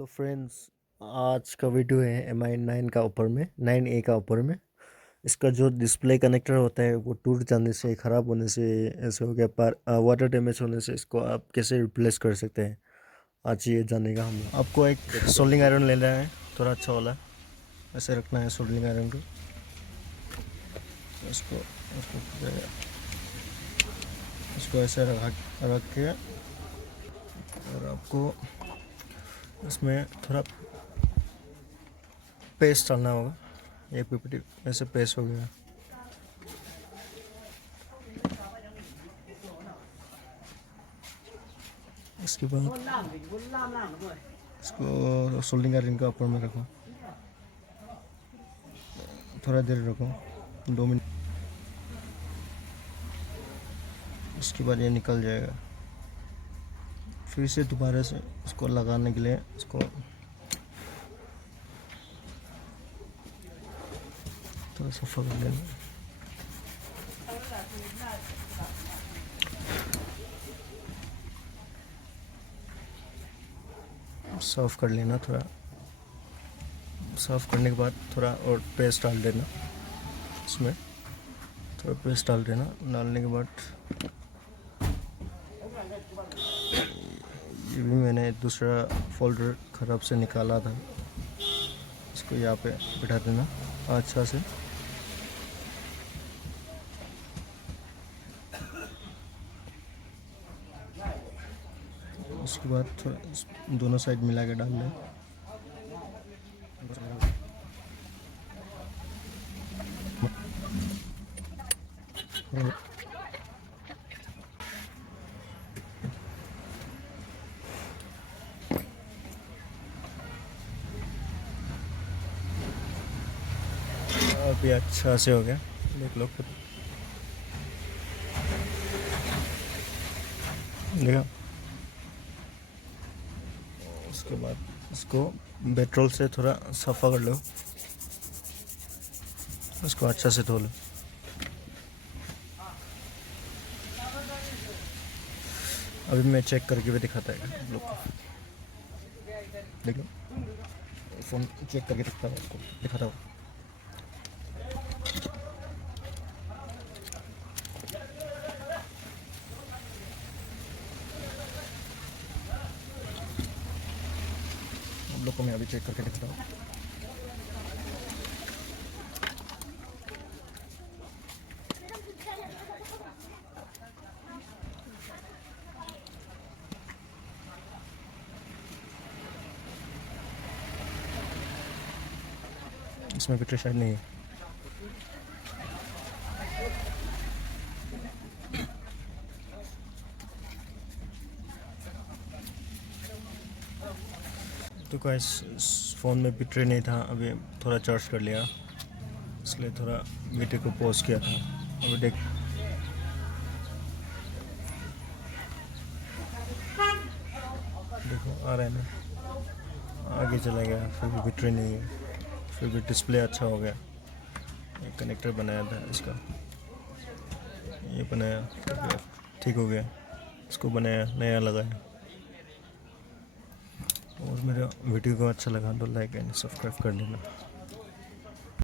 तो फ्रेंड्स, आज का वीडियो है MI9 का ऊपर में 9A का ऊपर में। इसका जो डिस्प्ले कनेक्टर होता है वो टूट जाने से, ख़राब होने से, ऐसे हो गया पर वाटर डैमेज होने से इसको आप कैसे रिप्लेस कर सकते हैं, आज ये जानेगा। हम आपको एक सोल्डिंग आयरन लेना है, थोड़ा अच्छा वाला। ऐसे रखना है सोल्डिंग आयरन को, इसको इसको इसको ऐसे रख के, और आपको इसमें थोड़ा पेस्ट डालना होगा। ये पीपीटी ऐसे पेस्ट हो गया। इसके बाद इसको सोल्डिंग आयरन का ऊपर में रखो, थोड़ा देर रखो, 2 मिनट। उसके बाद ये निकल जाएगा। फिर से दोबारा से इसको लगाने के लिए इसको थोड़ा सफा कर लेना। साफ़ कर लेना, थोड़ा साफ़ करने के बाद थोड़ा और पेस्ट डाल देना। इसमें थोड़ा पेस्ट डाल देना। डालने के बाद ये भी मैंने दूसरा फोल्डर ख़राब से निकाला था, इसको यहाँ पे बिठा देना अच्छा से। उसके बाद थोड़ा दोनों साइड मिला के डाल लें। अभी अच्छा से हो गया, देख लो खुद, देखा। उसके बाद इसको पेट्रोल से थोड़ा सफ़ा कर लो, उसको अच्छा से धो लो। अभी मैं चेक करके भी दिखाता है आप लोग को, देखो फ़ोन चेक करके दिखाता हूँ। आप लोग को मैं अभी चेक करके दिखाता हूँ। इसमें बैटरी शायद नहीं है। तो गाइस, इस फ़ोन में बैटरी नहीं था, अभी थोड़ा चार्ज कर लिया, इसलिए थोड़ा वीडियो को पॉज किया था। अभी देखो आ रहा है ना, आगे चला गया, फिर भी बैटरी नहीं है, फिर भी डिस्प्ले अच्छा हो गया। एक कनेक्टर बनाया था इसका, ये बनाया, ठीक हो गया। इसको बनाया, नया लगाया। और मेरा वीडियो को अच्छा लगा तो लाइक एंड सब्सक्राइब कर लेना।